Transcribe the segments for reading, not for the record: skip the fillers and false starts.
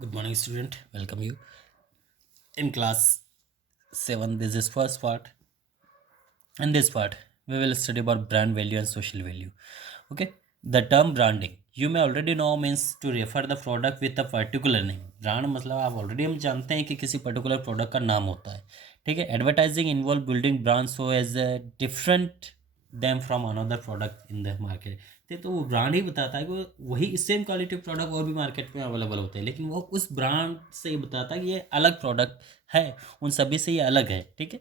Good morning, student. Welcome you in class 7. This is first part. In this part, we will study about brand value and social value. Okay. The term branding you may already know means to refer the product with a particular name. Brand मतलब आप already हम जानते हैं कि किसी particular product का नाम होता है. ठीक है. Advertising involve building brand so as different them from another product in the market. तो वो ब्रांड ही बताता है कि वही सेम क्वालिटी प्रोडक्ट और भी मार्केट में अवेलेबल होते हैं, लेकिन वो उस ब्रांड से ही बताता है कि ये अलग प्रोडक्ट है, उन सभी से ये अलग है. ठीक है.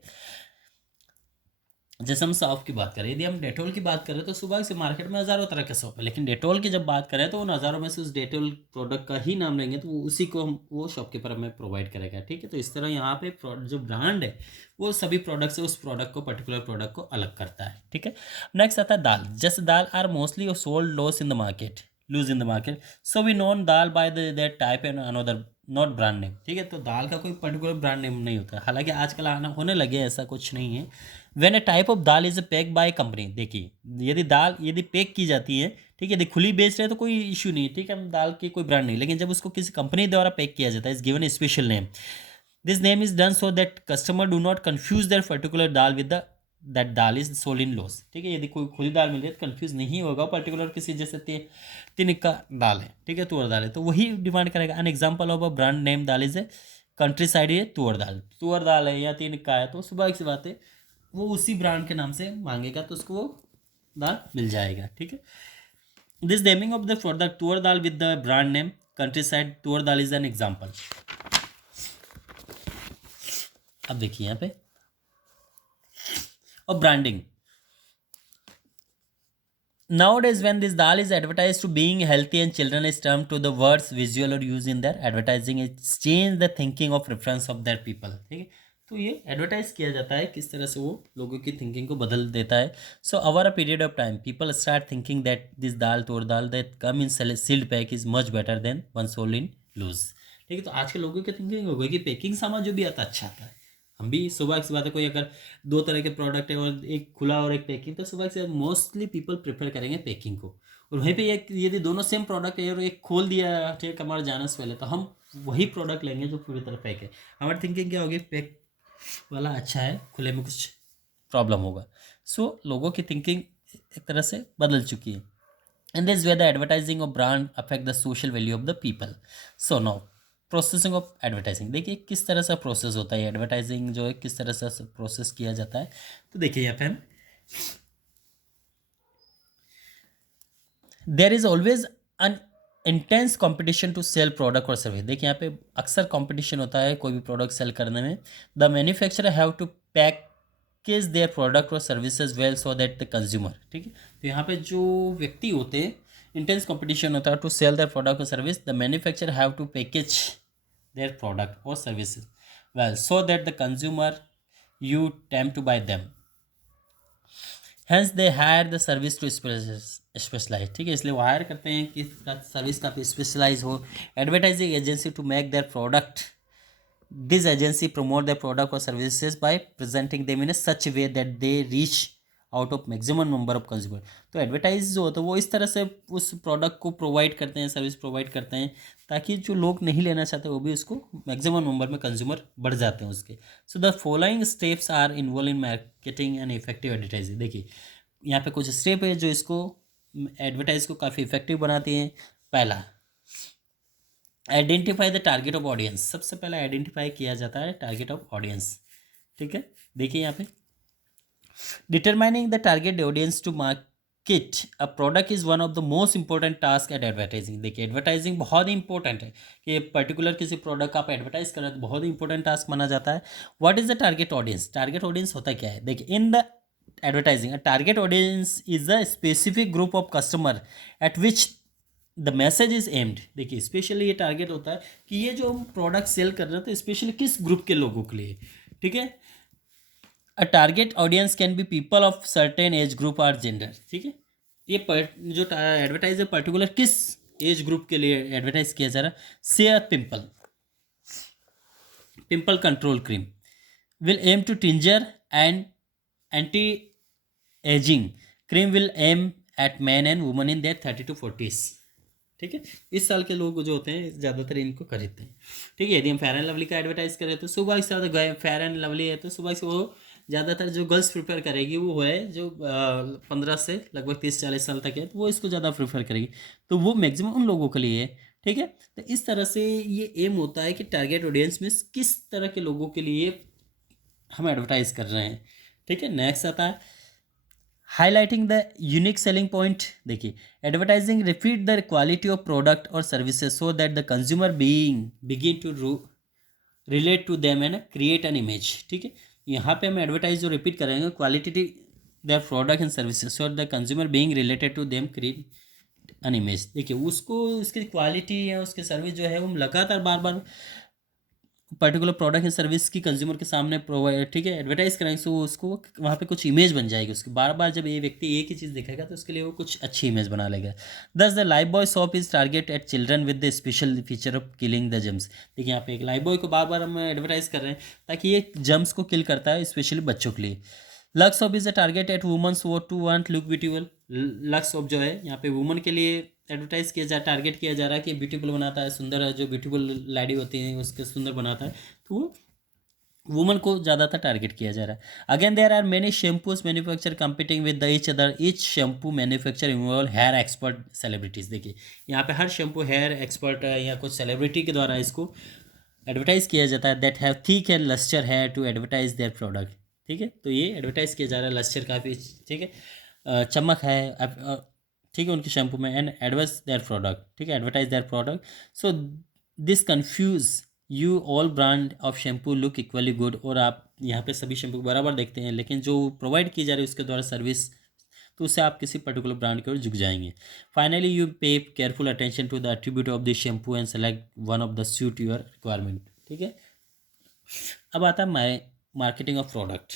जैसे हम सॉप की बात करें, यदि हम डेटोल की बात करें तो सुबह से मार्केट में हज़ारों तरह के सॉप है, लेकिन डेटोल की जब बात करें तो उन हज़ारों में से उस डेटोल प्रोडक्ट का ही नाम लेंगे तो वो उसी को हम वो शॉपकीपर हमें प्रोवाइड करेगा. ठीक है. तो इस तरह यहाँ पे जो ब्रांड है वो सभी प्रोडक्ट से उस प्रोडक्ट को पर्टिकुलर प्रोडक्ट को अलग करता है. ठीक है. नेक्स्ट आता है दाल. जैसे dal are mostly sold loose in the market, loose in the market, so we known dal by that type and another not brand name. ठीक है. तो दाल का कोई पर्टिकुलर ब्रांड नेम नहीं होता, हालांकि आजकल आना होने लगे, ऐसा कुछ नहीं है. When a type of dal is pack by company. देखिए, यदि दाल यदि पैक की जाती है, ठीक है, यदि खुली बेच रहे हैं तो कोई इशू नहीं. ठीक है. हम दाल की कोई ब्रांड नहीं, लेकिन जब उसको किसी कंपनी द्वारा पैक किया जाता है, is given A special name. This name is done so that customer do not confuse that particular dal with the that dal is sold in loss. ठीक है. यदि कोई खुली दाल मिल रही है तो कन्फ्यूज नहीं होगा पर्टिकुलर किसी, जैसे तिनका दाल है, ठीक है, तुअर दाल है, तो वही डिमांड करेगा. An example of a brand name dal is a country side है तुअर दाल है या तिनका है, तो सुबह की बात है वो उसी ब्रांड के नाम से मांगेगा तो उसको वो दाल मिल जाएगा. ठीक है. This naming of the product toor dal with the brand name countryside toor dal is an example. अब देखिए यहाँ पे और branding. Nowadays, when this dal is advertised to being healthy and children is termed to the words visual or used in their advertising, it's changed the thinking of reference of their people. ठीक है. तो ये advertise किया जाता है किस तरह से वो लोगों की थिंकिंग को बदल देता है. So over a period of time people start thinking that this dal toor dal that come in sealed pack is much better than one sold in loose. ठीक है. तो आज के लोगों की थिंकिंग हो गई कि पैकिंग सामान जो भी आता है अच्छा आता है. हम भी सुबह की बात है, कोई अगर दो तरह के प्रोडक्ट है और एक खुला और एक पैकिंग, तो सुबह से मोस्टली पीपल प्रेफर करेंगे पैकिंग को. और वहीं पे एक यदि दोनों सेम प्रोडक्ट है और एक खोल दिया, ठीक है, हमारे जाने से पहले, तो हम वही प्रोडक्ट लेंगे जो पूरी तरह पैक है. हमारी थिंकिंग क्या होगी, पैक वाला अच्छा है, खुले में कुछ प्रॉब्लम होगा. सो लोगों की थिंकिंग एक तरह से बदल चुकी है. And this way the advertising of brand affect the social value of the people. So now processing of advertising. देखिए किस तरह से प्रोसेस होता है एडवर्टाइजिंग जो है, किस तरह से प्रोसेस किया जाता है. तो देखिए यहाँ पे हम there is always an intense competition to sell product और सर्विस. देखिए यहाँ पे अक्सर कॉम्पिटिशन होता है कोई भी प्रोडक्ट सेल करने में. The manufacturer have to package their product और services well so that the consumer. ठीक है. तो यहाँ पे जो व्यक्ति होते हैं, इंटेंस कॉम्पिटिशन होता है टू सेल देयर प्रोडक्ट और service. The manufacturer have to package their product और services well so that the consumer you tempt to buy them. Hence they hire the service to specialise. ठीक है. इसलिए वो higher करते हैं कि service काफ़ी स्पेशलाइज हो. Advertising agency to make their product. This agency promote their product और services by presenting them in such way that they reach out of maximum number of consumer. तो एडवर्टाइज जो होता है वो इस तरह से उस प्रोडक्ट को प्रोवाइड करते हैं, सर्विस प्रोवाइड करते हैं, ताकि जो लोग नहीं लेना चाहते वो भी उसको मैक्सिमम नंबर में कंज्यूमर बढ़ जाते हैं उसके. So the following steps are involve in marketing and effective advertising. देखिए यहाँ पे कुछ स्टेप है जो इसको एडवर्टाइज को काफ़ी इफेक्टिव बनाती हैं. पहला, identify the target of audience. सबसे पहले आइडेंटिफाई किया जाता है टारगेट ऑफ ऑडियंस. ठीक है. देखिए यहाँ पे determining the target audience to market a product is one of the most important task at advertising. देखिए एडवर्टाइजिंग बहुत ही इंपॉर्टेंट है कि पर्टिकुलर किसी प्रोडक्ट का आप एडवर्टाइज कर रहे हैं तो बहुत ही इंपॉर्टेंट टास्क माना जाता है. What is the target audience. Target audience होता क्या है. देखिए in the advertising a target audience is a specific group of customer at which the message is aimed. देखिए स्पेशली ये टारगेट होता है कि ये जो हम प्रोडक्ट सेल कर रहे हैं तो स्पेशली किस ग्रुप के लोगों के लिए. ठीक है. A target audience can be people of certain age group or gender. ठीक है. ये जो एडवर्टाइज है पर्टिकुलर किस एज ग्रुप के लिए एडवर्टाइज किया जा रहा है. से अ pimple control cream will aim to tincture and anti-aging cream will aim at men and women in their 30 to 40s. ठीक है। इस साल के लोग जो होते हैं ज़्यादातर इनको खरीदते हैं। ठीक है। यदि हम फेयर एंड लवली का एडवर्टाइज करें तो सुबह से ज़्यादा फेयर एंड लवली है तो सुबह से वो ज़्यादातर जो गर्ल्स प्रिफर करेगी वो है जो 15 से लगभग 30-40 साल तक है, तो वो इसको ज़्यादा प्रेफर करेगी। तो वो मैक्सिमम उन लोगों के लिए है। ठीक है। तो इस तरह से ये एम होता है कि टारगेट ऑडियंस में किस तरह के लोगों के लिए हम एडवर्टाइज कर रहे हैं। ठीक है। नेक्स्ट आता है highlighting the unique selling point. देखिए advertising repeat the quality of product और services so that the consumer being begin to relate to them and create an image. ठीक है। यहाँ पे हम एडवर्टाइज जो रिपीट करेंगे quality their product and services so the consumer being related to them create an image. देखिए उसको उसकी क्वालिटी या उसके सर्विस जो है वो लगातार बार बार पर्टिकुलर प्रोडक्ट या सर्विस की कंज्यूमर के सामने प्रोवाइड, ठीक है, एडवर्टाइज कराएंगे सो उसको वहाँ पे कुछ इमेज बन जाएगी उसकी। बार बार जब ये व्यक्ति एक ही चीज़ दिखेगा तो उसके लिए वो कुछ अच्छी इमेज बना लेगा। Thus the Lifebuoy soap is target at children with the special feature of killing the germs. देखिए यहाँ पे एक लाइफ बॉय को बार बार हम एडवर्टाइज कर रहे हैं ताकि ये जम्स को किल करता है स्पेशली बच्चों के लिए। Lux of is a target at womens who to want look beautiful. Lux of जो है यहाँ पे वुमन के लिए एडवर्टाइज किया जा टारगेट किया जा रहा है कि ब्यूटीफुल बनाता है, सुंदर है, जो ब्यूटीफुल लेडी होती है उसके सुंदर बनाता है, तो वो वुमन को ज़्यादातर टारगेट किया जा रहा है। Again there are many shampoos manufacture competing with the each other. Each shampoo manufacture involve hair expert celebrities. देखिए यहाँ पे हर शैम्पू हेयर एक्सपर्ट या कुछ सेलिब्रिटी के द्वारा इसको एडवर्टाइज किया जाता है। That have thick and lustre hair to advertise their product. ठीक है। तो ये एडवर्टाइज किया जा रहा है लस्टर काफ़ी, ठीक है, चमक है ठीक है उनके शैम्पू में, एंड एडवर्स देयर प्रोडक्ट, ठीक है, advertise their product. So this confuse you all brand of shampoo look equally good. और आप यहाँ पे सभी शैम्पू बराबर देखते हैं लेकिन जो प्रोवाइड की जा रही है उसके द्वारा सर्विस, तो उससे आप किसी पर्टिकुलर ब्रांड की ओर झुक जाएंगे। Finally you pay careful attention to the attribute of this shampoo and select one of the suit your requirement. ठीक है। अब आता है माई मार्केटिंग ऑफ प्रोडक्ट।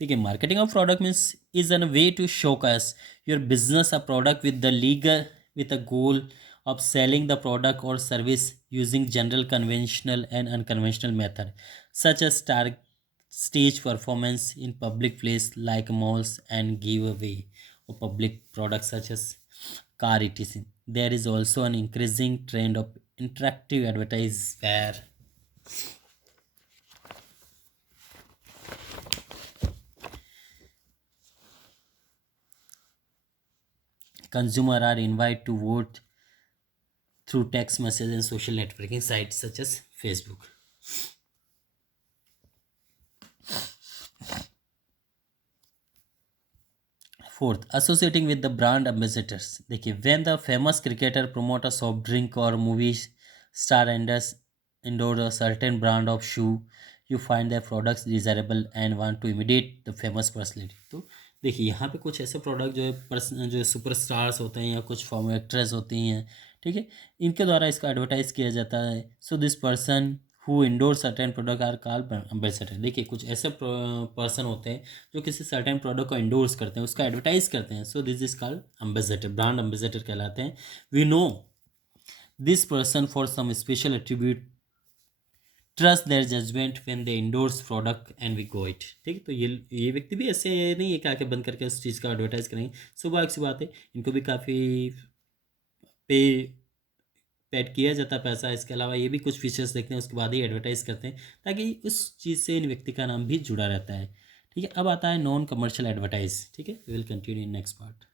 देखिए marketing of product means is an way to showcase your business a product with the legal with a goal of selling the product or service using general conventional and unconventional method such as stage performance in public place like malls and giveaway or public products such as car etc. There is also an increasing trend of interactive advertise where consumer are invited to vote through text message and social networking sites such as Facebook. Fourth, associating with the brand ambassadors. देखिए when the famous cricketer promote a soft drink or movie star endorse a certain brand of shoe, you find their products desirable and want to imitate the famous personality. तो देखिए यहाँ पे कुछ ऐसे product जो है जो सुपर स्टार्स होते हैं या कुछ फॉर्म एक्ट्रेस होती हैं, ठीक है, इनके द्वारा इसका एडवर्टाइज किया जाता है। So this person who endorse certain product are called ambassador. देखिए कुछ ऐसे पर्सन होते हैं जो किसी सर्टेन प्रोडक्ट को इंडोर्स करते हैं, उसका एडवर्टाइज करते हैं। So this is called ambassador, brand ambassador कहलाते हैं। We know this person for some special attribute, trust their judgement when they endorse product and we go it. ठीक है। तो ये व्यक्ति भी ऐसे नहीं है कि आके बंद करके उस चीज़ का एडवर्टाइज करेंगे। सुबह की सी बात है, इनको भी काफ़ी पे पेड किया जाता है पैसा। इसके अलावा ये भी कुछ फीचर्स देखते हैं उसके बाद ही एडवर्टाइज करते हैं ताकि उस चीज़ से इन व्यक्ति का नाम भी जुड़ा रहता है। ठीक है। अब आता है नॉन कमर्शियल एडवर्टाइज। ठीक है। We will continue in next part.